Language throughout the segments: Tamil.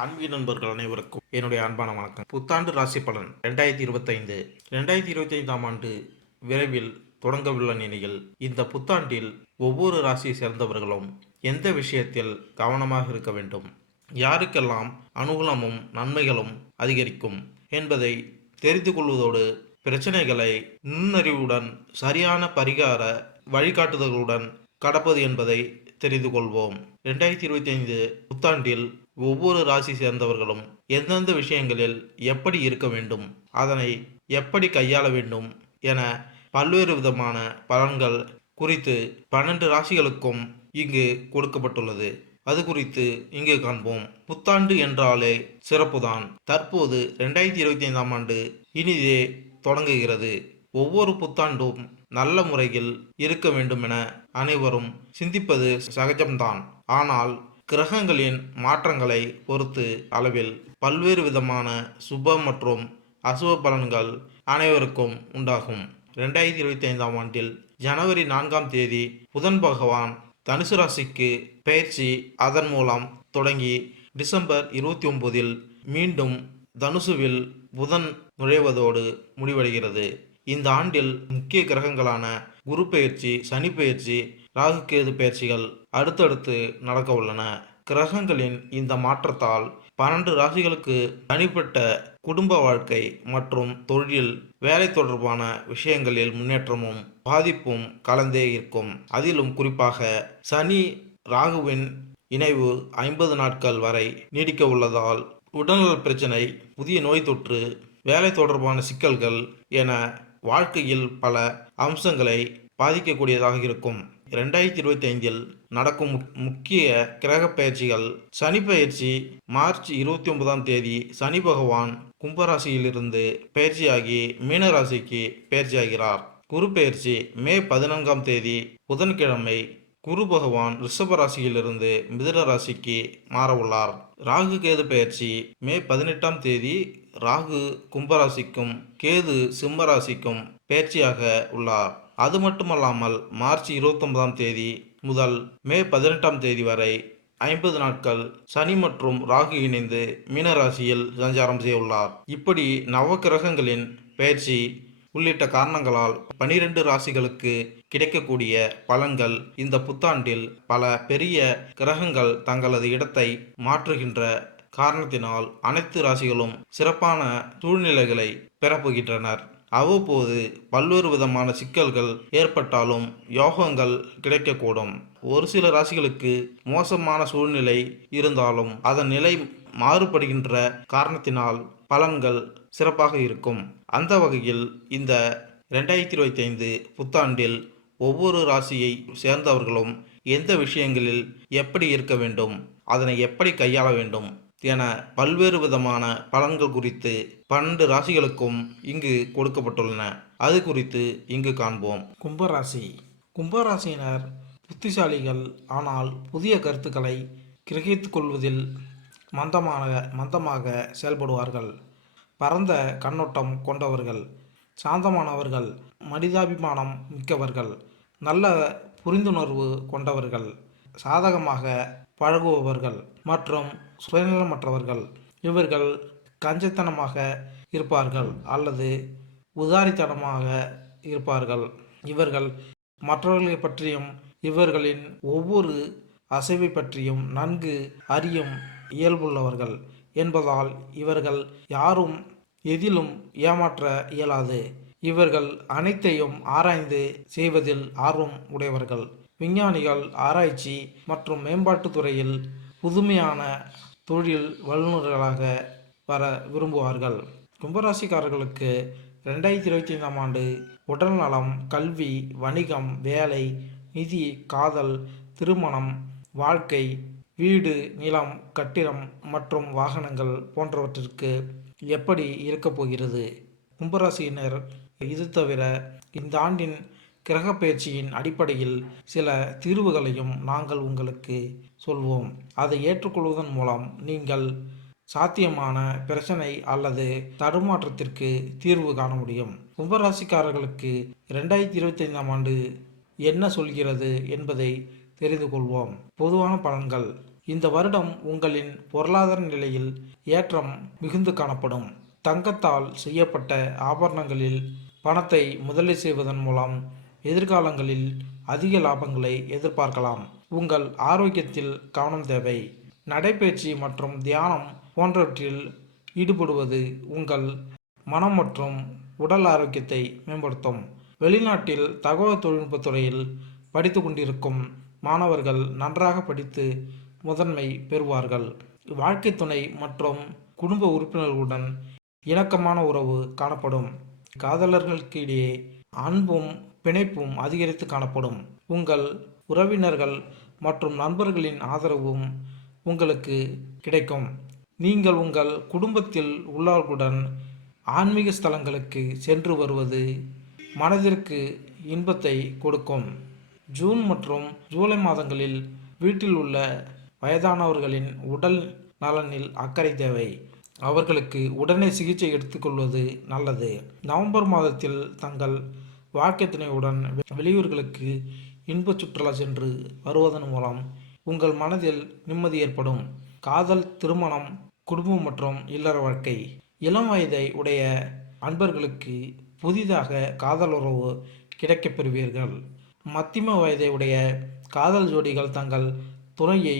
ஆன்மீக நண்பர்கள் அனைவருக்கும் என்னுடைய அன்பான வணக்கம். புத்தாண்டு ராசி பலன் 2025. 2025ஆம் ஆண்டு விரைவில் தொடங்கவுள்ள நிலையில் இந்த புத்தாண்டில் ஒவ்வொரு ராசியை சேர்ந்தவர்களும் எந்த விஷயத்தில் கவனமாக இருக்க வேண்டும், யாருக்கெல்லாம் அனுகூலமும் நன்மைகளும் அதிகரிக்கும் என்பதை தெரிந்து கொள்வதோடு பிரச்சனைகளை நுண்ணறிவுடன் சரியான பரிகார வழிகாட்டுதல்களுடன் கடப்பது என்பதை தெரிந்து கொள்வோம். 2025 புத்தாண்டில் ஒவ்வொரு ராசி சேர்ந்தவர்களும் எந்தெந்த விஷயங்களில் எப்படி இருக்க வேண்டும், அதனை எப்படி கையாள வேண்டும் என பல்வேறு விதமான பலன்கள் குறித்து 12 ராசிகளுக்கும் இங்கு கொடுக்கப்பட்டுள்ளது. அது குறித்து இங்கு காண்போம். புத்தாண்டு என்றாலே சிறப்புதான். தற்போது 2025ஆம் ஆண்டு இனிதே தொடங்குகிறது. ஒவ்வொரு புத்தாண்டும் நல்ல முறையில் இருக்க வேண்டும் என அனைவரும் சிந்திப்பது சகஜம்தான். ஆனால் கிரகங்களின் மாற்றங்களை பொறுத்து அளவில் பல்வேறு விதமான சுப மற்றும் அசுப பலன்கள் அனைவருக்கும் உண்டாகும். 2025ஆம் ஆண்டில் ஜனவரி 4ஆம் தேதி புதன் பகவான் தனுசு ராசிக்கு பெயர்ச்சி. அதன் மூலம் தொடங்கி டிசம்பர் 29இல் மீண்டும் தனுசுவில் புதன் நுழைவதோடு முடிவடைகிறது. இந்த ஆண்டில் முக்கிய கிரகங்களான குரு பெயர்ச்சி, சனி பெயர்ச்சி, ராகு கேது பெயர்ச்சிகள் அடுத்தடுத்து நடக்க உள்ளன. கிரகங்களின் இந்த மாற்றத்தால் 12 ராசிகளுக்கு தனிப்பட்ட குடும்ப வாழ்க்கை மற்றும் தொழில், வேலை தொடர்பான விஷயங்களில் முன்னேற்றமும் பாதிப்பும் கலந்தே இருக்கும். அதிலும் குறிப்பாக சனி ராகுவின் இணைவு 50 நாட்கள் வரை நீடிக்க உள்ளதால் உடல்நல பிரச்சனை, புதிய நோய் தொற்று, வேலை தொடர்பான சிக்கல்கள் என வாழ்க்கையில் பல அம்சங்களை பாதிக்கக்கூடியதாக இருக்கும். 2025இல் நடக்கும் முக்கிய கிரக பயிற்சிகள். சனி பயிற்சி மார்ச் 29ஆம் தேதி சனி பகவான் கும்பராசியிலிருந்து பயிற்சியாகி மீனராசிக்கு பயிற்சியாகிறார். குரு பயிற்சி மே 14ஆம் தேதி புதன்கிழமை குரு பகவான் ரிஷபராசியிலிருந்து மிதுன ராசிக்கு மாற உள்ளார். ராகு கேது பயிற்சி மே 18ஆம் தேதி ராகு கும்பராசிக்கும் கேது சிம்மராசிக்கும் பயிற்சியாக உள்ளார். அது மட்டுமல்லாமல் மார்ச் 29ஆம் தேதி முதல் மே 18ஆம் தேதி வரை 50 நாட்கள் சனி மற்றும் ராகு இணைந்து மீனராசியில் சஞ்சாரம் செய்ய உள்ளார். இப்படி நவ கிரகங்களின் பயிற்சி உள்ளிட்ட காரணங்களால் 12 ராசிகளுக்கு கிடைக்கக்கூடிய பலன்கள் இந்த புத்தாண்டில் பல பெரிய கிரகங்கள் தங்களது இடத்தை மாற்றுகின்ற காரணத்தினால் அனைத்து ராசிகளும் சிறப்பான சூழ்நிலைகளை பெறப்போகின்றனர். அவ்வப்போது பல்வேறு விதமான சிக்கல்கள் ஏற்பட்டாலும் யோகங்கள் கிடைக்கக்கூடும். ஒரு சில ராசிகளுக்கு மோசமான சூழ்நிலை இருந்தாலும் அதன் நிலை மாறுபடுகின்ற காரணத்தினால் பலன்கள் சிறப்பாக இருக்கும். அந்த வகையில் இந்த 2025 புத்தாண்டில் ஒவ்வொரு ராசியை சேர்ந்தவர்களும் எந்த விஷயங்களில் எப்படி இருக்க வேண்டும், அதனை எப்படி கையாள வேண்டும் என பல்வேறு விதமான பலன்கள் குறித்து 12 ராசிகளுக்கும் இங்கு கொடுக்கப்பட்டுள்ளன. அது குறித்து இங்கு காண்போம். கும்பராசி. கும்பராசியினர் புத்திசாலிகள். ஆனால் புதிய கருத்துக்களை கிரகித்துக் கொள்வதில் மந்தமாக செயல்படுவார்கள். பரந்த கண்ணோட்டம் கொண்டவர்கள், சாந்தமானவர்கள், மனிதாபிமானம் மிக்கவர்கள், நல்ல புரிந்துணர்வு கொண்டவர்கள், சாதகமாக பழகுபவர்கள் மற்றும் சுயநலமற்றவர்கள். இவர்கள் கஞ்சத்தனமாக இருப்பார்கள் அல்லது உதாரித்தனமாக இருப்பார்கள். இவர்கள் மற்றவர்களை பற்றியும் இவர்களின் ஒவ்வொரு அசைவை பற்றியும் நன்கு அறியும் இயல்புள்ளவர்கள் என்பதால் இவர்கள் யாரும் எதிலும் ஏமாற்ற இயலாது. இவர்கள் அனைத்தையும் ஆராய்ந்து செய்வதில் ஆர்வம் உடையவர்கள். விஞ்ஞானிகள், ஆராய்ச்சி மற்றும் மேம்பாட்டுத் துறையில் புதுமையான தொழில் வல்லுநர்களாக வர விரும்புவார்கள். கும்பராசிக்காரர்களுக்கு 2025ஆம் ஆண்டு உடல் நலம், கல்வி, வணிகம், வேலை, நிதி, காதல், திருமணம், வாழ்க்கை, வீடு, நிலம், கட்டிடம் மற்றும் வாகனங்கள் போன்றவற்றிற்கு எப்படி இருக்கப் போகிறது? கும்பராசியினர் இது தவிர இந்த ஆண்டின் கிரக பயிற்சியின் அடிப்படையில் சில தீர்வுகளையும் நாங்கள் உங்களுக்கு சொல்வோம். அதை ஏற்றுக்கொள்வதன் மூலம் நீங்கள் சாத்தியமான பிரச்சனை அல்லது தடுமாற்றத்திற்கு தீர்வு காண முடியும். கும்பராசிக்காரர்களுக்கு 2025ஆம் ஆண்டு என்ன சொல்கிறது என்பதை தெரிந்து கொள்வோம். பொதுவான பலன்கள். இந்த வருடம் உங்களின் பொருளாதார நிலையில் ஏற்றம் மிகுந்து காணப்படும். தங்கத்தால் செய்யப்பட்ட ஆபரணங்களில் பணத்தை முதலீடு செய்வதன் மூலம் எதிர்காலங்களில் அதிக லாபங்களை எதிர்பார்க்கலாம். உங்கள் ஆரோக்கியத்தில் கவனம் தேவை. நடைபயிற்சி மற்றும் தியானம் போன்றவற்றில் ஈடுபடுவது உங்கள் மனம் மற்றும் உடல் ஆரோக்கியத்தை மேம்படுத்தும். வெளிநாட்டில் தகவல் தொழில்நுட்பத் துறையில் படித்து கொண்டிருக்கும் மாணவர்கள் நன்றாக படித்து முதன்மை பெறுவார்கள். வாழ்க்கை துணை மற்றும் குடும்ப உறுப்பினர்களுடன் இணக்கமான உறவு காணப்படும். காதலர்களுக்கு இடையே அன்பும் பிணைப்பும் அதிகரித்து காணப்படும். உங்கள் உறவினர்கள் மற்றும் நண்பர்களின் ஆதரவும் உங்களுக்கு கிடைக்கும். நீங்கள் உங்கள் குடும்பத்தில் உள்ளவர்களுடன் ஆன்மீக ஸ்தலங்களுக்கு சென்று வருவது மனதிற்கு இன்பத்தை கொடுக்கும். ஜூன் மற்றும் ஜூலை மாதங்களில் வீட்டில் உள்ள வயதானவர்களின் உடல் நலனில் அக்கறை தேவை. அவர்களுக்கு உடனே சிகிச்சை எடுத்துக்கொள்வது நல்லது. நவம்பர் மாதத்தில் தங்கள் வாழ்க்கை துணையுடன் வெளியூர்களுக்கு இன்ப சுற்றுலா சென்று வருவதன் மூலம் உங்கள் மனதில் நிம்மதி ஏற்படும். காதல், திருமணம், குடும்பம் மற்றும் இல்லற வாழ்க்கை. இளம் வயதை உடைய அன்பர்களுக்கு புதிதாக காதல் உறவு கிடைக்கப் பெறுவீர்கள். மத்தியம வயதை உடைய காதல் ஜோடிகள் தங்கள் துணையை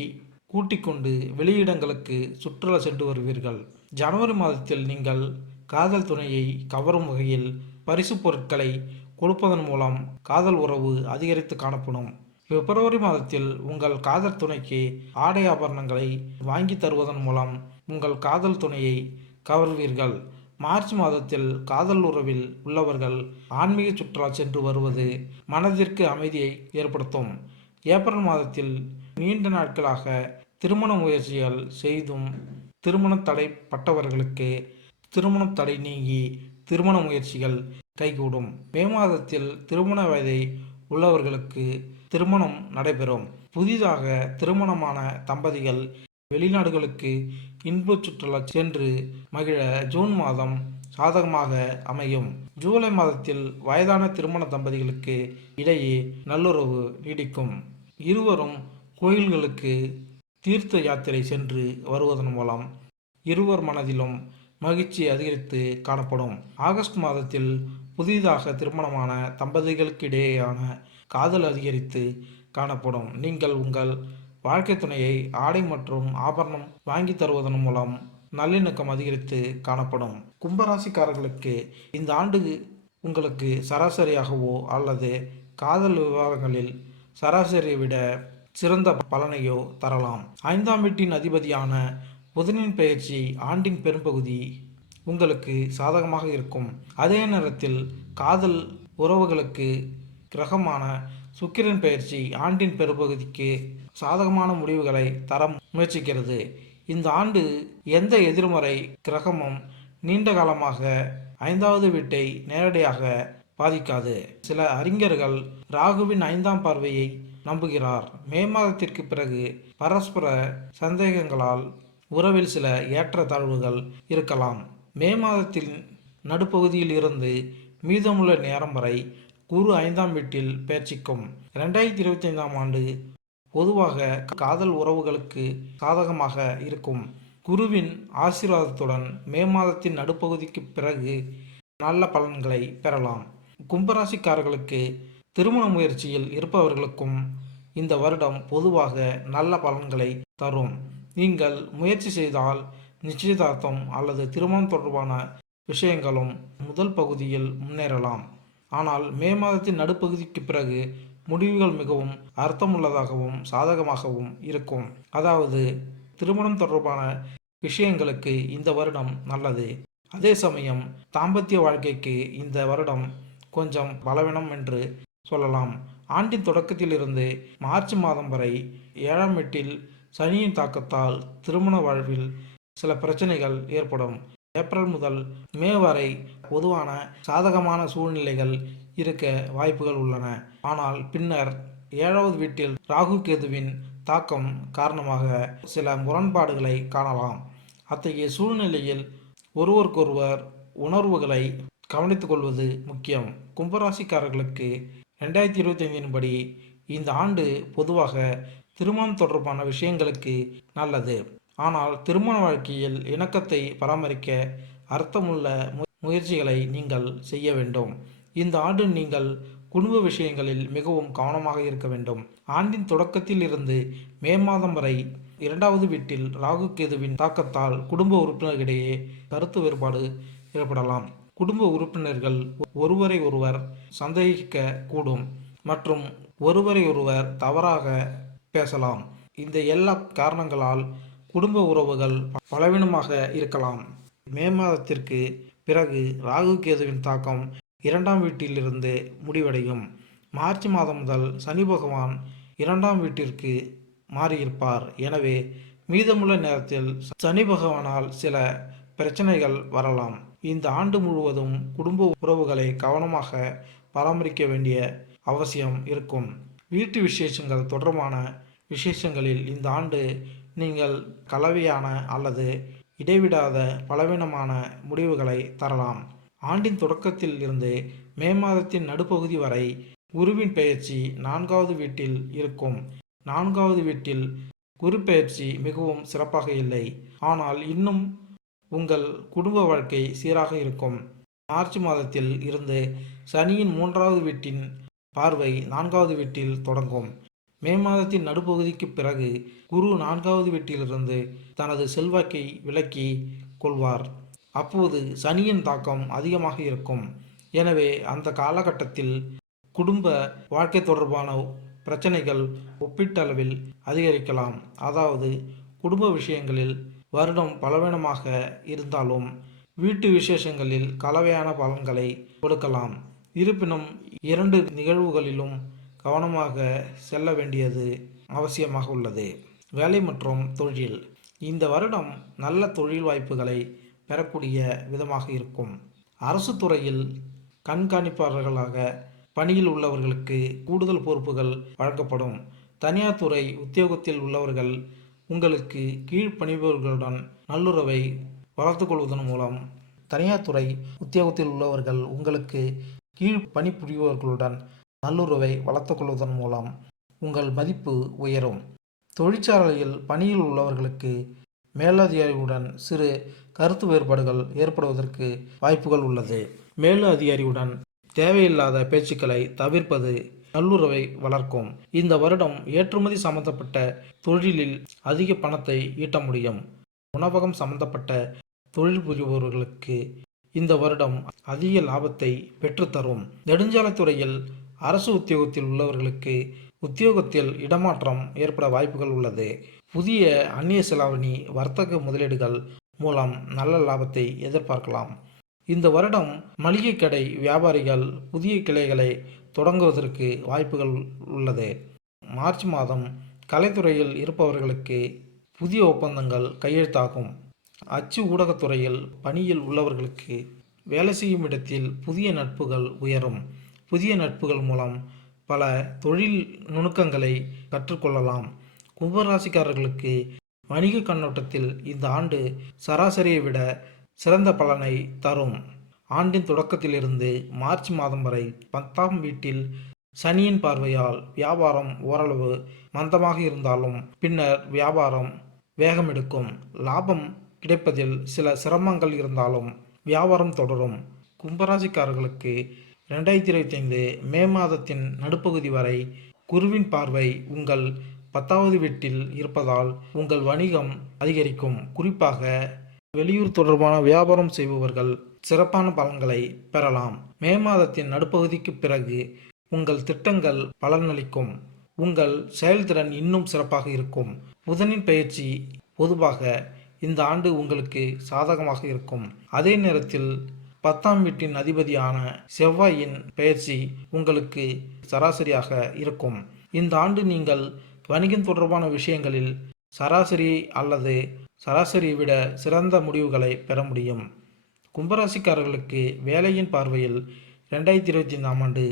கூட்டிக் கொண்டு வெளியிடங்களுக்கு சுற்றுலா சென்று வருவீர்கள். ஜனவரி மாதத்தில் நீங்கள் காதல் துணையை கவரும் வகையில் பரிசு பொருட்களை கொடுப்பதன் மூலம் காதல் உறவு அதிகரித்து காணப்படும். பிப்ரவரி மாதத்தில் உங்கள் காதல் துணைக்கு ஆடை ஆபரணங்களை வாங்கி தருவதன் மூலம் உங்கள் காதல் துணையை கவர்வீர்கள். மார்ச் மாதத்தில் காதல் உறவில் உள்ளவர்கள் ஆன்மீக சுற்றுலா சென்று வருவது மனதிற்கு அமைதியை ஏற்படுத்தும். ஏப்ரல் மாதத்தில் நீண்ட நாட்களாக திருமண முயற்சிகள் செய்தும் திருமண தடைப்பட்டவர்களுக்கு திருமணம் தடை நீங்கி திருமண முயற்சிகள் கைகூடும். மே மாதத்தில் திருமண வயதை உள்ளவர்களுக்கு திருமணம் நடைபெறும். புதிதாக திருமணமான தம்பதிகள் வெளிநாடுகளுக்கு இன்ப சுற்றுலா சென்று மகிழ ஜூன் மாதம் சாதகமாக அமையும். ஜூலை மாதத்தில் வயதான திருமண தம்பதிகளுக்கு இடையே நல்லுறவு நீடிக்கும். இருவரும் கோயில்களுக்கு தீர்த்த யாத்திரை சென்று வருவதன் மூலம் இருவர் மனதிலும் மகிழ்ச்சி அதிகரித்து காணப்படும். ஆகஸ்ட் மாதத்தில் புதிதாக திருமணமான தம்பதிகளுக்கு இடையேயான காதல் அதிகரித்து காணப்படும். நீங்கள் உங்கள் வாழ்க்கை துணையை ஆடை மற்றும் ஆபரணம் வாங்கி தருவதன் மூலம் நல்லிணக்கம் அதிகரித்து காணப்படும். கும்பராசிக்காரர்களுக்கு இந்த ஆண்டு உங்களுக்கு சராசரியாகவோ அல்லது காதல் விவகாரங்களில் சராசரியை விட சிறந்த பலனையோ தரலாம். 5ஆம் வீட்டின் அதிபதியான புதனின் பெயர்ச்சி ஆண்டின் பெரும்பகுதி உங்களுக்கு சாதகமாக இருக்கும். அதே நேரத்தில் காதல் உறவுகளுக்கு கிரகமான சுக்கிரன் பெயர்ச்சி ஆண்டின் பெரும்பகுதிக்கு சாதகமான முடிவுகளை தர முயற்சிக்கிறது. இந்த ஆண்டு எந்த எதிர்மறை கிரகமும் நீண்ட காலமாக 5வது வீட்டை நேரடியாக பாதிக்காது. சில அறிஞர்கள் ராகுவின் 5ஆம் பார்வையை நம்புகிறார். மே மாதத்திற்கு பிறகு பரஸ்பர சந்தேகங்களால் உறவில் சில ஏற்றத்தாழ்வுகள் இருக்கலாம். மே மாதத்தின் நடுப்பகுதியில் இருந்து மீதமுள்ள நேரம் வரை குரு 5ஆம் வீட்டில் பெயர்ச்சிக்கும். 2025ஆம் ஆண்டு பொதுவாக காதல் உறவுகளுக்கு சாதகமாக இருக்கும். குருவின் ஆசீர்வாதத்துடன் மே மாதத்தின் நடுப்பகுதிக்கு பிறகு நல்ல பலன்களை பெறலாம். கும்பராசிக்காரர்களுக்கு திருமண முயற்சியில் இருப்பவர்களுக்கும் இந்த வருடம் பொதுவாக நல்ல பலன்களை தரும். நீங்கள் முயற்சி செய்தால் நிச்சயதார்த்தம் அல்லது திருமணம் தொடர்பான விஷயங்களும் முதல் பகுதியில் முன்னேறலாம். ஆனால் மே மாதத்தின் நடுப்பகுதிக்கு பிறகு முடிவுகள் மிகவும் அர்த்தமுள்ளதாகவும் சாதகமாகவும் இருக்கும். அதாவது திருமணம் தொடர்பான விஷயங்களுக்கு இந்த வருடம் நல்லது. அதே சமயம் தாம்பத்திய வாழ்க்கைக்கு இந்த வருடம் கொஞ்சம் பலவீனம் என்று சொல்லலாம். ஆண்டின் தொடக்கத்திலிருந்து மார்ச் மாதம் வரை 7ஆம் வீட்டில் சனியின் தாக்கத்தால் திருமண வாழ்வில் சில பிரச்சனைகள் ஏற்படும். ஏப்ரல் முதல் மே வரை பொதுவான சாதகமான சூழ்நிலைகள் இருக்க வாய்ப்புகள் உள்ளன. ஆனால் பின்னர் 7வது வீட்டில் ராகு கேதுவின் தாக்கம் காரணமாக சில முரண்பாடுகளை காணலாம். அத்தகைய சூழ்நிலையில் ஒருவருக்கொருவர் உணர்வுகளை கவனித்துக் கொள்வது முக்கியம். கும்பராசிக்காரர்களுக்கு 2025 படி இந்த ஆண்டு பொதுவாக திருமணம் தொடர்பான விஷயங்களுக்கு நல்லது. ஆனால் திருமண வாழ்க்கையில் இணக்கத்தை பராமரிக்க அர்த்தமுள்ள முயற்சிகளை நீங்கள் செய்ய வேண்டும். இந்த ஆண்டு நீங்கள் குடும்ப விஷயங்களில் மிகவும் கவனமாக இருக்க வேண்டும். ஆண்டின் தொடக்கத்தில் இருந்து மே மாதம் வரை 2வது வீட்டில் ராகு கேதுவின் தாக்கத்தால் குடும்ப உறுப்பினர்களிடையே கருத்து வேறுபாடு ஏற்படலாம். குடும்ப உறுப்பினர்கள் ஒருவரை ஒருவர் சந்தேகிக்க கூடும் மற்றும் ஒருவரை ஒருவர் தவறாக பேசலாம். இந்த எல்லா காரணங்களால் குடும்ப உறவுகள் பலவீனமாக இருக்கலாம். மே மாதத்திற்கு பிறகு ராகு கேதுவின் தாக்கம் 2ஆம் வீட்டிலிருந்து முடிவடையும். மார்ச் மாதம் முதல் சனி பகவான் 2ஆம் வீட்டிற்கு மாறியிருப்பார். எனவே மீதமுள்ள நேரத்தில் சனி பகவானால் சில பிரச்சனைகள் வரலாம். இந்த ஆண்டு முழுவதும் குடும்ப உறவுகளை கவனமாக பராமரிக்க வேண்டிய அவசியம் இருக்கும். வீட்டு விசேஷங்கள் தொடர்பான விசேஷங்களில் இந்த ஆண்டு நீங்கள் கலவையான அல்லது இடைவிடாத பலவீனமான முடிவுகளை தரலாம். ஆண்டின் தொடக்கத்தில் இருந்து மே மாதத்தின் நடுப்பகுதி வரை குருவின் பெயர்ச்சி 4வது வீட்டில் இருக்கும். 4வது வீட்டில் குரு பெயர்ச்சி மிகவும் சிறப்பாக இல்லை. ஆனால் இன்னும் உங்கள் குடும்ப வாழ்க்கை சீராக இருக்கும். மார்ச் மாதத்தில் இருந்து சனியின் 3வது வீட்டின் பார்வை 4வது வீட்டில் தொடங்கும். மே மாதத்தின் நடுப்பகுதிக்கு பிறகு குரு 4வது வீட்டிலிருந்து தனது செல்வாக்கை விலக்கி கொள்வார். அப்போது சனியின் தாக்கம் அதிகமாக இருக்கும். எனவே அந்த காலகட்டத்தில் குடும்ப வாழ்க்கை தொடர்பான பிரச்சனைகள் ஒப்பீட்டளவில் அதிகரிக்கலாம். அதாவது குடும்ப விஷயங்களில் வருடம் பலவீனமாக இருந்தாலும் வீட்டு விசேஷங்களில் கலவையான பலன்களை கொடுக்கலாம். இருப்பினும் 2 நிகழ்வுகளிலும் கவனமாக செல்ல வேண்டியது அவசியமாக உள்ளது. வேலை மற்றும் தொழில். இந்த வருடம் நல்ல தொழில் வாய்ப்புகளை பெறக்கூடிய விதமாக இருக்கும். அரசு துறையில் கண்காணிப்பாளர்களாக பணியில் உள்ளவர்களுக்கு கூடுதல் பொறுப்புகள் வழங்கப்படும். தனியார் துறை உத்தியோகத்தில் உள்ளவர்கள் உங்களுக்கு கீழ்ப்பணிபவர்களுடன் நல்லுறவை வளர்த்து கொள்வதன் மூலம் தனியார் துறை உத்தியோகத்தில் உள்ளவர்கள் உங்களுக்கு கீழ் பணிபுரிபவர்களுடன் நல்லுறவை வளர்த்து கொள்வதன் மூலம் உங்கள் மதிப்பு உயரும். தொழிற்சாலையில் பணியில் உள்ளவர்களுக்கு மேலதிகாரியுடன் சிறு கருத்து வேறுபாடுகள் ஏற்படுவதற்கு வாய்ப்புகள் உள்ளது. மேலதிகாரியுடன் தேவையில்லாத பேச்சுக்களை தவிர்ப்பது நல்லுறவை வளர்க்கும். இந்த வருடம் ஏற்றுமதி சம்பந்தப்பட்ட தொழிலில் அதிக பணத்தை ஈட்ட முடியும். உணவகம் சம்பந்தப்பட்ட தொழில் புரிபவர்களுக்கு இந்த வருடம் அதிக லாபத்தை பெற்றுத்தரும். நெடுஞ்சாலைத்துறையில் அரசு உத்தியோகத்தில் உள்ளவர்களுக்கு உத்தியோகத்தில் இடமாற்றம் ஏற்பட வாய்ப்புகள் உள்ளது. புதிய அந்நிய செலாவணி வர்த்தக முதலீடுகள் மூலம் நல்ல லாபத்தை எதிர்பார்க்கலாம். இந்த வருடம் மளிகை கடை வியாபாரிகள் புதிய கிளைகளை தொடங்குவதற்கு வாய்ப்புகள் உள்ளது. மார்ச் மாதம் கலைத்துறையில் இருப்பவர்களுக்கு புதிய ஒப்பந்தங்கள் கையெழுத்தாகும். அச்சு ஊடகத்துறையில் பணியில் உள்ளவர்களுக்கு வேலை செய்யும் இடத்தில் புதிய நட்புகள் உயரும். புதிய நட்புகள் மூலம் பல தொழில் நுணுக்கங்களை கற்றுக்கொள்ளலாம். கும்பராசிக்காரர்களுக்கு வணிக கண்ணோட்டத்தில் இந்த ஆண்டு சராசரியை விட சிறந்த பலனை தரும். ஆண்டின் தொடக்கத்திலிருந்து மார்ச் மாதம் வரை 10ஆம் வீட்டில் சனியின் பார்வையால் வியாபாரம் ஓரளவு மந்தமாக இருந்தாலும் பின்னர் வியாபாரம் வேகமெடுக்கும். லாபம் கிடைப்பதில் சில சிரமங்கள் இருந்தாலும் வியாபாரம் தொடரும். கும்பராசிக்காரர்களுக்கு 2025 மே மாதத்தின் நடுப்பகுதி வரை குருவின் பார்வை உங்கள் 10வது வீட்டில் இருப்பதால் உங்கள் வணிகம் அதிகரிக்கும். குறிப்பாக வெளியூர் தொடர்பான வியாபாரம் செய்பவர்கள் சிறப்பான பலன்களை பெறலாம். மே மாதத்தின் நடுப்பகுதிக்கு பிறகு உங்கள் திட்டங்கள் பலனளிக்கும். உங்கள் செயல்திறன் இன்னும் சிறப்பாக இருக்கும். புதனின் பயிற்சி பொதுவாக இந்த ஆண்டு உங்களுக்கு சாதகமாக இருக்கும். அதே நேரத்தில் 10ஆம் வீட்டின் அதிபதியான செவ்வாயின் பெயர்ச்சி உங்களுக்கு சராசரியாக இருக்கும். இந்த ஆண்டு நீங்கள் வணிகம் தொடர்பான விஷயங்களில் சராசரி அல்லது சராசரியை விட சிறந்த முடிவுகளை பெற முடியும். கும்பராசிக்காரர்களுக்கு வேலையின் பார்வையில் 2025ஆம் ஆண்டு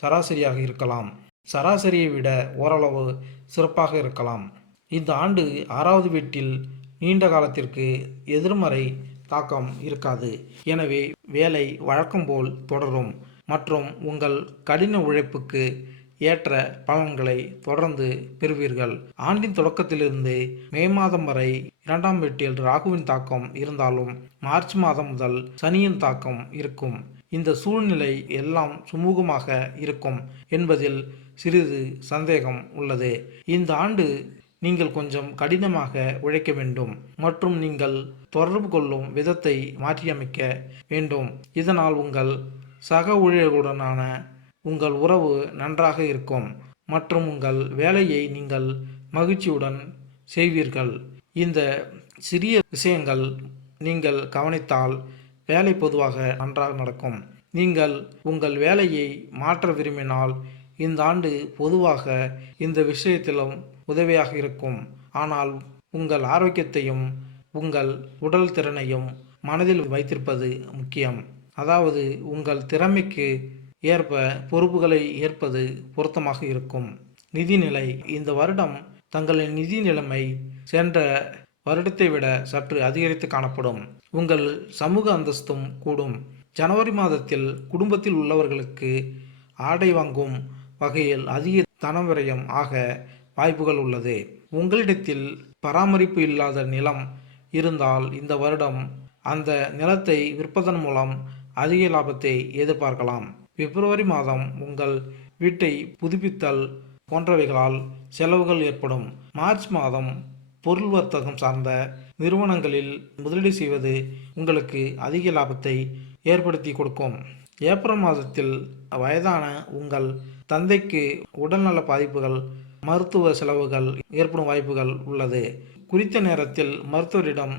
சராசரியாக இருக்கலாம். சராசரியை விட ஓரளவு சிறப்பாக இருக்கலாம். இந்த ஆண்டு 6வது வீட்டில் நீண்ட காலத்திற்கு எதிர்மறை தாக்கம் இருக்காது. எனவே வேலை வழக்கம் போல் தொடரும் மற்றும் உங்கள் கடின உழைப்புக்கு ஏற்ற பலன்களை தொடர்ந்து பெறுவீர்கள். ஆண்டின் தொடக்கத்திலிருந்து மே மாதம் வரை 2ஆம் வீட்டில் ராகுவின் தாக்கம் இருந்தாலும் மார்ச் மாதம் முதல் சனியின் தாக்கம் இருக்கும். இந்த சூழ்நிலை எல்லாம் சுமூகமாக இருக்கும் என்பதில் சிறிது சந்தேகம் உள்ளது. இந்த ஆண்டு நீங்கள் கொஞ்சம் கடினமாக உழைக்க வேண்டும் மற்றும் நீங்கள் தொடர்பு கொள்ளும் விதத்தை மாற்றியமைக்க வேண்டும். இதனால் உங்கள் சக ஊழியர்களுடனான உங்கள் உறவு நன்றாக இருக்கும் மற்றும் உங்கள் வேலையை நீங்கள் மகிழ்ச்சியுடன் செய்வீர்கள். இந்த சிறிய விஷயங்கள் நீங்கள் கவனித்தால் வேலை பொதுவாக நன்றாக நடக்கும். நீங்கள் உங்கள் வேலையை மாற்ற விரும்பினால் இந்த ஆண்டு பொதுவாக இந்த விஷயத்திலும் உதவியாக இருக்கும். ஆனால் உங்கள் ஆரோக்கியத்தையும் உங்கள் உடல் திறனையும் மனதில் வைத்திருப்பது முக்கியம். அதாவது உங்கள் திறமைக்கு ஏற்ப பொறுப்புகளை ஏற்பது பொருத்தமாக இருக்கும். நிதிநிலை: இந்த வருடம் தங்களின் நிதி நிலைமை சென்ற வருடத்தை விட சற்று அதிகரித்து காணப்படும். உங்கள் சமூக அந்தஸ்தும் கூடும். ஜனவரி மாதத்தில் குடும்பத்தில் உள்ளவர்களுக்கு ஆடை வாங்கும் வகையில் அதிக தனவிரயம் ஆக வாய்ப்புகள் உள்ளது. உங்களிடத்தில் பராமரிப்பு இல்லாத நிலம் இருந்தால் இந்த வருடம் அந்த நிலத்தை விற்பதன் மூலம் அதிக லாபத்தை எதிர்பார்க்கலாம். பிப்ரவரி மாதம் உங்கள் வீட்டை புதுப்பித்தல் போன்றவைகளால் செலவுகள் ஏற்படும். மார்ச் மாதம் பொருள் வர்த்தகம் சார்ந்த நிறுவனங்களில் முதலீடு செய்வது உங்களுக்கு அதிக லாபத்தை ஏற்படுத்தி கொடுக்கும். ஏப்ரல் மாதத்தில் வயதான உங்கள் தந்தைக்கு உடல்நல பாதிப்புகள், மருத்துவ செலவுகள் ஏற்படும் வாய்ப்புகள் உள்ளது. குறித்த நேரத்தில் மருத்துவரிடம்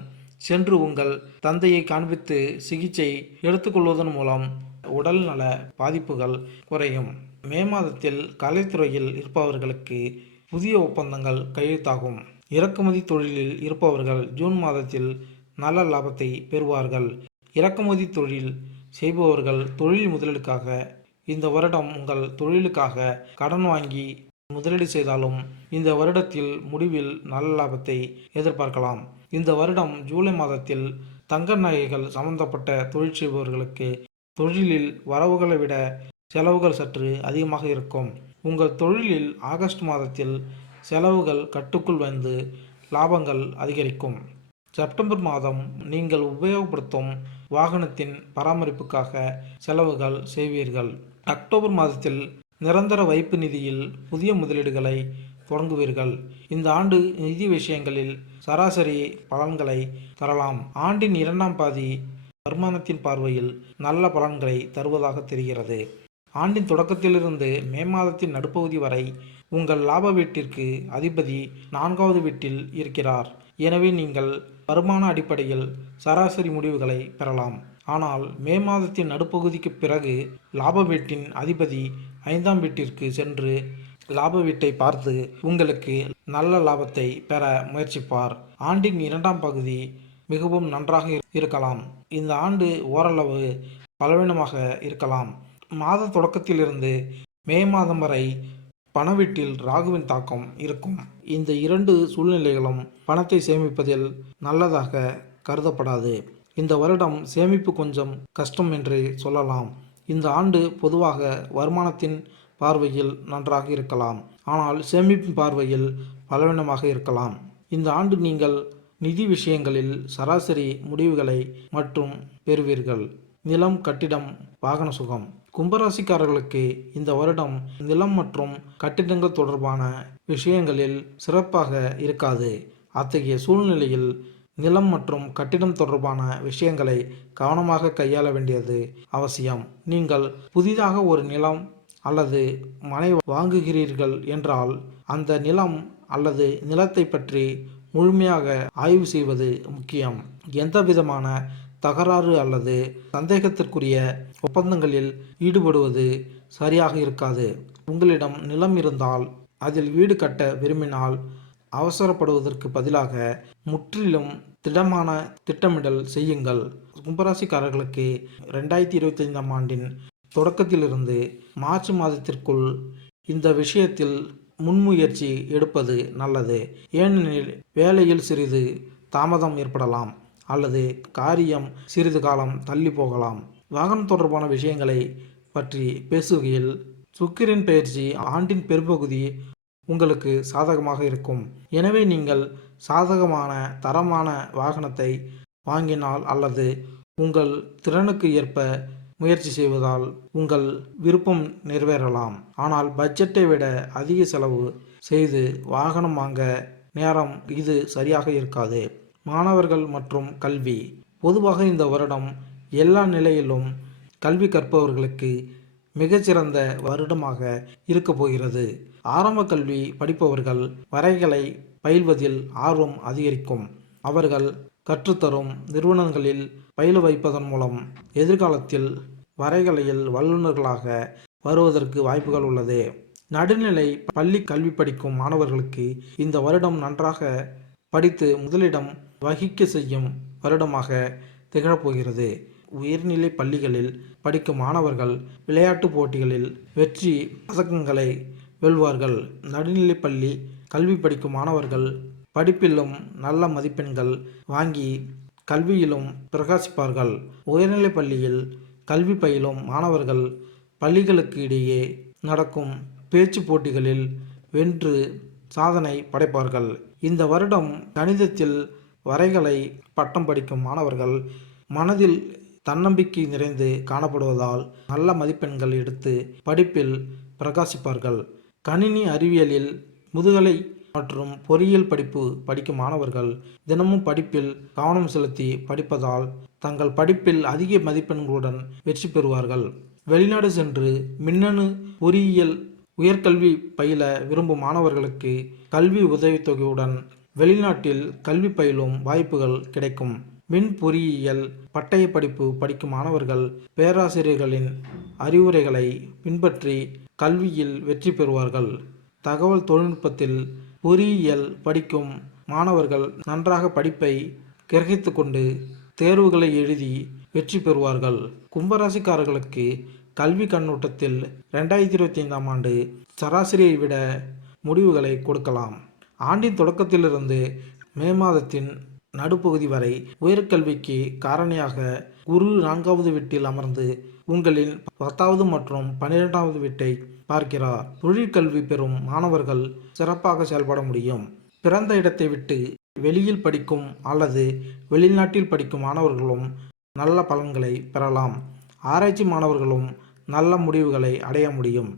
சென்று உங்கள் தந்தையை காண்பித்து சிகிச்சை எடுத்துக்கொள்வதன் மூலம் உடல்நல பாதிப்புகள் குறையும். மே மாதத்தில் கலைத்துறையில் இருப்பவர்களுக்கு புதிய ஒப்பந்தங்கள் கையெழுத்தாகும். இறக்குமதி தொழிலில் இருப்பவர்கள் ஜூன் மாதத்தில் நல்ல லாபத்தை பெறுவார்கள். இறக்குமதி தொழில் செய்பவர்கள் தொழில் முதலீடுக்காக இந்த வருடம் உங்கள் தொழிலுக்காக கடன் வாங்கி முதலீடு செய்தாலும் இந்த வருடத்தில் முடிவில் நல்ல லாபத்தை எதிர்பார்க்கலாம். இந்த வருடம் ஜூலை மாதத்தில் தங்க நகைகள் சம்பந்தப்பட்ட தொழில் செய்பவர்களுக்கு தொழிலில் வரவுகளை விட செலவுகள் சற்று அதிகமாக இருக்கும். உங்கள் தொழிலில் ஆகஸ்ட் மாதத்தில் செலவுகள் கட்டுக்குள் வந்து லாபங்கள் அதிகரிக்கும். செப்டம்பர் மாதம் நீங்கள் உபயோகப்படுத்தும் வாகனத்தின் பராமரிப்புக்காக செலவுகள் செய்வீர்கள். அக்டோபர் மாதத்தில் நிரந்தர வைப்பு நிதியில் புதிய முதலீடுகளை தொடங்குவீர்கள். இந்த ஆண்டு நிதி விஷயங்களில் சராசரி பலன்களை தரலாம். ஆண்டின் 2ஆம் பாதி வருமானத்தின் பார்வையில் நல்ல பலன்களை தருவதாக தெரிகிறது. ஆண்டின் தொடக்கத்திலிருந்து மே மாதத்தின் நடுப்பகுதி வரை உங்கள் லாப வீட்டிற்கு அதிபதி 4வது வீட்டில் இருக்கிறார். எனவே நீங்கள் வருமான அடிப்படையில் சராசரி முடிவுகளை பெறலாம். ஆனால் மே மாதத்தின் நடுப்பகுதிக்கு பிறகு லாப வீட்டின் அதிபதி 5ஆம் வீட்டிற்கு சென்று லாப வீட்டை பார்த்து உங்களுக்கு நல்ல லாபத்தை பெற முயற்சிப்பார். ஆண்டின் 2ஆம் பகுதி மிகவும் நன்றாக இருக்கலாம். இந்த ஆண்டு ஓரளவு பலவீனமாக இருக்கலாம். மாத தொடக்கத்திலிருந்து மே மாதம் வரை பண வீட்டில் ராகுவின் தாக்கம் இருக்கும். இந்த 2 சூழ்நிலைகளும் பணத்தை சேமிப்பதில் நல்லதாக கருதப்படாது. இந்த வருடம் சேமிப்பு கொஞ்சம் கஷ்டம் என்றே சொல்லலாம். இந்த ஆண்டு பொதுவாக வருமானத்தின் பார்வையில் நன்றாக இருக்கலாம். ஆனால் சேமிப்பின் பார்வையில் பலவீனமாக இருக்கலாம். இந்த ஆண்டு நீங்கள் நிதி விஷயங்களில் சராசரி முடிவுகளை மற்றும் பெறுவீர்கள். நிலம், கட்டிடம், வாகன சுகம். கும்பராசிக்காரர்களுக்கு இந்த வருடம் நிலம் மற்றும் கட்டிடங்கள் தொடர்பான விஷயங்களில் சிறப்பாக இருக்காது. அத்தகைய சூழ்நிலையில் நிலம் மற்றும் கட்டிடம் தொடர்பான விஷயங்களை கவனமாக கையாள வேண்டியது அவசியம். நீங்கள் புதிதாக ஒரு நிலம் அல்லது மனை வாங்குகிறீர்கள் என்றால் அந்த நிலம் அல்லது நிலத்தை பற்றி முழுமையாக ஆய்வு செய்வது முக்கியம். எந்த விதமான தகராறு அல்லது சந்தேகத்திற்குரிய ஒப்பந்தங்களில் ஈடுபடுவது சரியாக இருக்காது. உங்களிடம் நிலம் இருந்தால் அதில் வீடு கட்ட விரும்பினால் அவசரப்படுவதற்கு பதிலாக முற்றிலும் திடமான திட்டமிடல் செய்யுங்கள். கும்பராசிக்காரர்களுக்கு 2025ஆம் ஆண்டின் தொடக்கத்திலிருந்து மார்ச் மாதத்திற்குள் இந்த விஷயத்தில் முன்முயற்சி எடுப்பது நல்லது. ஏனெனில் வேலையில் சிறிது தாமதம் ஏற்படலாம் அல்லது காரியம் சிறிது காலம் தள்ளி போகலாம். வாகனம் தொடர்பான விஷயங்களை பற்றி பேசுகையில் சுக்கிரன் பயிற்சி ஆண்டின் பெரும்பகுதி உங்களுக்கு சாதகமாக இருக்கும். எனவே நீங்கள் சாதகமான தரமான வாகனத்தை வாங்கினால் அல்லது உங்கள் திறனுக்கு ஏற்ப முயற்சி செய்வதால் உங்கள் விருப்பம் நிறைவேறலாம். ஆனால் பட்ஜெட்டை விட அதிக செலவு செய்து வாகனம் வாங்க நேரம் இது சரியாக இருக்காது. மாணவர்கள் மற்றும் கல்வி. பொதுவாக இந்த வருடம் எல்லா நிலையிலும் கல்வி கற்பவர்களுக்கு மிகச்சிறந்த வருடமாக இருக்கப் போகிறது. ஆரம்ப கல்வி படிப்பவர்கள் வரைகலை பயில்வதில் ஆர்வம் அதிகரிக்கும். அவர்கள் கற்றுத்தரும் நிறுவனங்களில் பயில வைப்பதன் மூலம் எதிர்காலத்தில் வரைகலையில் வல்லுநர்களாக வருவதற்கு வாய்ப்புகள் உள்ளது. நடுநிலை பள்ளி கல்வி படிக்கும் மாணவர்களுக்கு இந்த வருடம் நன்றாக படித்து முதலிடம் வகிக்க செய்யும் வருடமாக திகழப்போகிறது. உயர்நிலை பள்ளிகளில் படிக்கும் மாணவர்கள் விளையாட்டுப் போட்டிகளில் வெற்றி பதக்கங்களை வெல்வார்கள். நடுநிலை பள்ளி கல்வி படிக்கும் மாணவர்கள் படிப்பிலும் நல்ல மதிப்பெண்கள் வாங்கி கல்வியிலும் பிரகாசிப்பார்கள். உயர்நிலை பள்ளியில் கல்வி பயிலும் மாணவர்கள் பள்ளிகளுக்கு இடையே நடக்கும் பேச்சு போட்டிகளில் வென்று சாதனை படைப்பார்கள். இந்த வருடம் கணிதத்தில் வரைகலை பட்டம் படிக்கும் மாணவர்கள் மனதில் தன்னம்பிக்கை நிறைந்து காணப்படுவதால் நல்ல மதிப்பெண்கள் எடுத்து படிப்பில் பிரகாசிப்பார்கள். கணினி அறிவியலில் முதுகலை மற்றும் பொறியியல் படிப்பு படிக்கும் மாணவர்கள் தினமும் படிப்பில் கவனம் செலுத்தி படிப்பதால் தங்கள் படிப்பில் அதிக மதிப்பெண்களுடன் வெற்றி பெறுவார்கள். வெளிநாடு சென்று மின்னணு பொறியியல் உயர்கல்வி பயில விரும்பும் மாணவர்களுக்கு கல்வி உதவித்தொகையுடன் வெளிநாட்டில் கல்வி பயிலும் வாய்ப்புகள் கிடைக்கும். மின் பொறியியல் பட்டய படிப்பு படிக்கும் மாணவர்கள் பேராசிரியர்களின் அறிவுரைகளை பின்பற்றி கல்வியில் வெற்றி பெறுவார்கள். தகவல் தொழில்நுட்பத்தில் பொறியியல் படிக்கும் மாணவர்கள் நன்றாக படிப்பை கிரகித்து கொண்டு தேர்வுகளை எழுதி வெற்றி பெறுவார்கள். கும்பராசிக்காரர்களுக்கு கல்வி கண்ணோட்டத்தில் 2025ஆம் ஆண்டு சராசரியை விட முடிவுகளை கொடுக்கலாம். ஆண்டின் தொடக்கத்திலிருந்து மே மாதத்தின் நடுப்பகுதி வரை உயர்கல்விக்கு காரணியாக குரு 4வது வீட்டில் அமர்ந்து உங்களின் 10வது மற்றும் 12வது வீட்டை பார்க்கிறார். தொழிற்கல்வி பெறும் மாணவர்கள் சிறப்பாக செயல்பட முடியும். பிறந்த இடத்தை விட்டு வெளியில் படிக்கும் அல்லது வெளிநாட்டில் படிக்கும் மாணவர்களும் நல்ல பலன்களை பெறலாம். ஆராய்ச்சி மாணவர்களும் நல்ல முடிவுகளை அடைய முடியும்.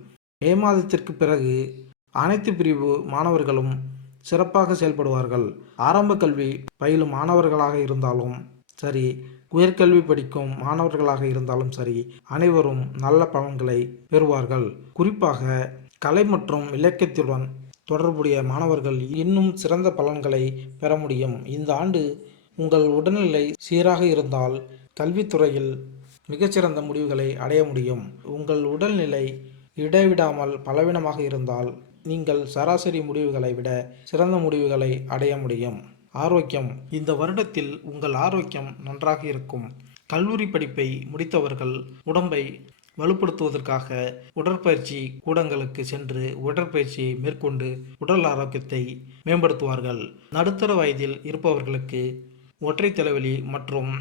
மே மாதத்திற்கு பிறகு அனைத்து பிரிவு மாணவர்களும் சிறப்பாக செயல்படுவார்கள். ஆரம்ப கல்வி பயிலும் மாணவர்களாக இருந்தாலும் சரி, உயர்கல்வி படிக்கும் மாணவர்களாக இருந்தாலும் சரி, அனைவரும் நல்ல பலன்களை பெறுவார்கள். குறிப்பாக கலை மற்றும் இலக்கியத்துடன் தொடர்புடைய மாணவர்கள் இன்னும் சிறந்த பலன்களை பெற முடியும். இந்த ஆண்டு உங்கள் உடல்நிலை சீராக இருந்தால் கல்வித்துறையில் மிகச்சிறந்த முடிவுகளை அடைய முடியும். உங்கள் உடல்நிலை இடைவிடாமல் பலவீனமாக இருந்தால் நீங்கள் சராசரி முடிவுகளை விட சிறந்த முடிவுகளை அடைய முடியும். ஆரோக்கியம். இந்த வருடத்தில் உங்கள் ஆரோக்கியம் நன்றாக இருக்கும். கல்லூரி படிப்பை முடித்தவர்கள் உடம்பை வலுப்படுத்துவதற்காக உடற்பயிற்சி கூடங்களுக்கு சென்று உடற்பயிற்சியை மேற்கொண்டு உடல் ஆரோக்கியத்தை மேம்படுத்துவார்கள். நடுத்தர வயதில் இருப்பவர்களுக்கு ஒற்றை தலைவலி மற்றும்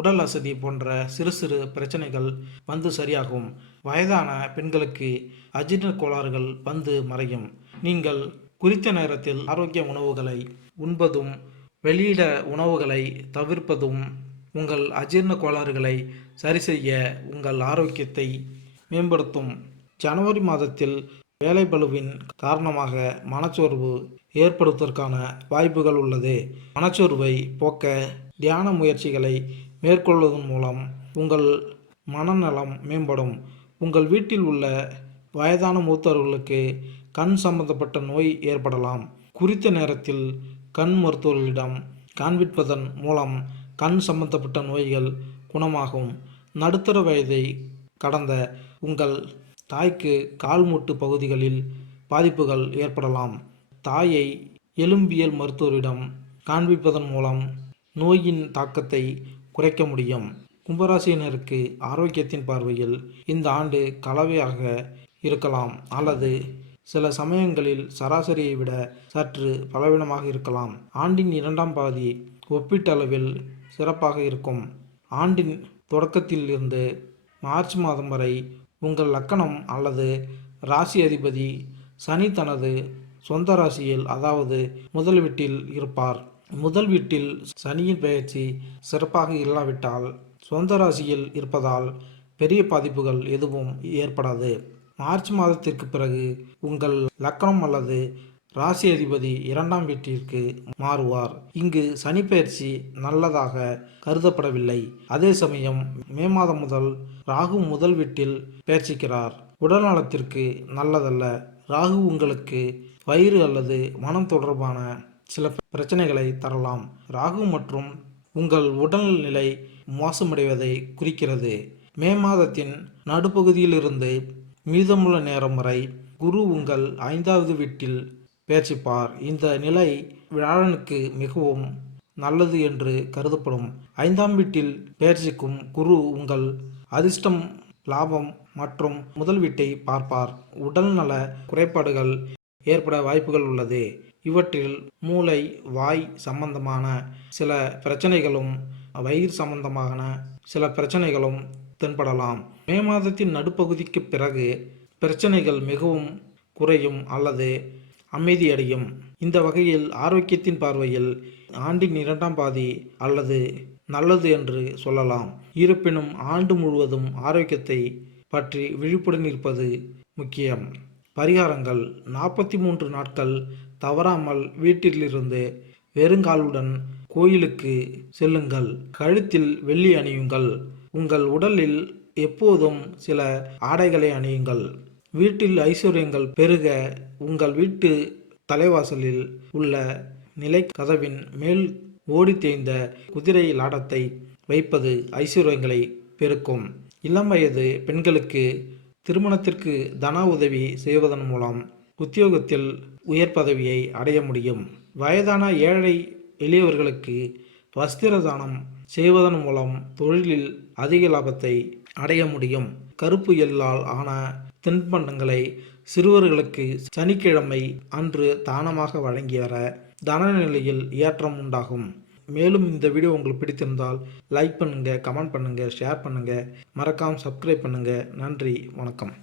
உடல் அசதி போன்ற சிறு சிறு பிரச்சனைகள் வந்து சரியாகும். வயதான பெண்களுக்கு அஜீரண கோளாறுகள் வந்து மறையும். நீங்கள் குறித்த நேரத்தில் ஆரோக்கிய உணவுகளை உண்பதும் வெளியிட உணவுகளை தவிர்ப்பதும் உங்கள் அஜீரண கோளாறுகளை சரிசெய்ய உங்கள் ஆரோக்கியத்தை மேம்படுத்தும். ஜனவரி மாதத்தில் வேலைப்பளுவின் காரணமாக மனச்சோர்வு ஏற்படுவதற்கான வாய்ப்புகள் உள்ளது. மனச்சோர்வை போக்க தியான முயற்சிகளை மேற்கொள்வதன் மூலம் உங்கள் மனநலம் மேம்படும். உங்கள் வீட்டில் உள்ள வயதான மூத்தவர்களுக்கு கண் சம்பந்தப்பட்ட நோய் ஏற்படலாம். குறித்த நேரத்தில் கண் மருத்துவர்களிடம் காண்பிப்பதன் மூலம் கண் சம்பந்தப்பட்ட நோய்கள் குணமாகும். நடுத்தர வயதை கடந்த உங்கள் தாய்க்கு கால்மூட்டு பகுதிகளில் பாதிப்புகள் ஏற்படலாம். தாயை எலும்பியல் மருத்துவரிடம் காண்பிப்பதன் மூலம் நோயின் தாக்கத்தை குறைக்க முடியும். கும்பராசியினருக்கு ஆரோக்கியத்தின் பார்வையில் இந்த ஆண்டு கலவையாக இருக்கலாம் அல்லது சில சமயங்களில் சராசரியை விட சற்று பலவீனமாக இருக்கலாம். ஆண்டின் 2ஆம் பாதி ஒப்பீட்டளவில் சிறப்பாக இருக்கும். ஆண்டின் தொடக்கத்தில் இருந்து மார்ச் மாதம் வரை உங்கள் லக்கணம் அல்லது ராசி அதிபதி சனி தனது சொந்த ராசியில் அதாவது முதல் வீட்டில் இருப்பார். முதல் வீட்டில் சனியின் பெயர்ச்சி சிறப்பாக இல்லாவிட்டால் சொந்த ராசியில் இருப்பதால் பெரிய பாதிப்புகள் எதுவும் ஏற்படாது. மார்ச் மாதத்திற்கு பிறகு உங்கள் லக்னம் அல்லது ராசி அதிபதி 2ஆம் வீட்டிற்கு மாறுவார். இங்கு சனி பெயர்ச்சி நல்லதாக கருதப்படவில்லை. அதே சமயம் மே மாதம் முதல் ராகு முதல் வீட்டில் பெயர்ச்சிக்கிறார். உடல் நலத்திற்கு நல்லதல்ல. ராகு உங்களுக்கு வயிறு அல்லது மனம் தொடர்பான சில பிரச்சனைகளை தரலாம். ராகு மற்றும் உங்கள் உடல்நிலை மோசமடைவதை குறிக்கிறது. மே மாதத்தின் நடுப்பகுதியிலிருந்து மீதமுள்ள நேரம் வரை குரு உங்கள் 5வது வீட்டில் பெயர்ச்சிப்பார். இந்த நிலை வியாழனுக்கு மிகவும் நல்லது என்று கருதப்படும். 5ஆம் வீட்டில் பெயர்ச்சிக்கும் குரு உங்கள் அதிர்ஷ்டம், லாபம் மற்றும் முதல் வீட்டை பார்ப்பார். உடல்நல குறைபாடுகள் ஏற்பட வாய்ப்புகள் உள்ளது. இவற்றில் மூளை, வாய் சம்பந்தமான சில பிரச்சனைகளும் வயிறு சம்பந்தமான சில பிரச்சனைகளும் தென்படலாம். மே மாதத்தின் நடுப்பகுதிக்கு பிறகு பிரச்சனைகள் மிகவும் குறையும் அல்லது அமைதியடையும். இந்த வகையில் ஆரோக்கியத்தின் பார்வையில் ஆண்டின் 2ஆம் பாதி அல்லது நல்லது என்று சொல்லலாம். இருப்பினும் ஆண்டு முழுவதும் ஆரோக்கியத்தை பற்றி விழிப்புடன் இருப்பது முக்கியம். பரிகாரங்கள்: 43 நாட்கள் தவறாமல் வீட்டிலிருந்து வெறுங்காலுடன் கோயிலுக்கு செல்லுங்கள். கழுத்தில் வெள்ளி அணியுங்கள். உங்கள் உடலில் எப்போதும் சில ஆடைகளை அணியுங்கள். வீட்டில் ஐஸ்வர்யங்கள் பெருக உங்கள் வீட்டு தலைவாசலில் உள்ள நிலை கதவின் மேல் ஓடி தேய்ந்த குதிரை லாடத்தை வைப்பது ஐஸ்வர்யங்களை பெருக்கும். இளம் வயது பெண்களுக்கு திருமணத்திற்கு தன உதவி செய்வதன் மூலம் உத்தியோகத்தில் உயர் பதவியை அடைய முடியும். வயதான ஏழை எளியவர்களுக்கு வஸ்திர தானம் செய்வதன் மூலம் தொழிலில் அதிக லாபத்தை அடைய முடியும். கருப்பு எள்ளால் ஆன தின்பண்டங்களை சிறுவர்களுக்கு சனிக்கிழமை அன்று தானமாக வழங்கி வர தனநிலையில் ஏற்றம் உண்டாகும். மேலும் இந்த வீடியோ உங்களுக்கு பிடித்திருந்தால் லைக் பண்ணுங்கள், கமெண்ட் பண்ணுங்கள், ஷேர் பண்ணுங்கள், மறக்காமல் சப்ஸ்கிரைப் பண்ணுங்கள். நன்றி, வணக்கம்.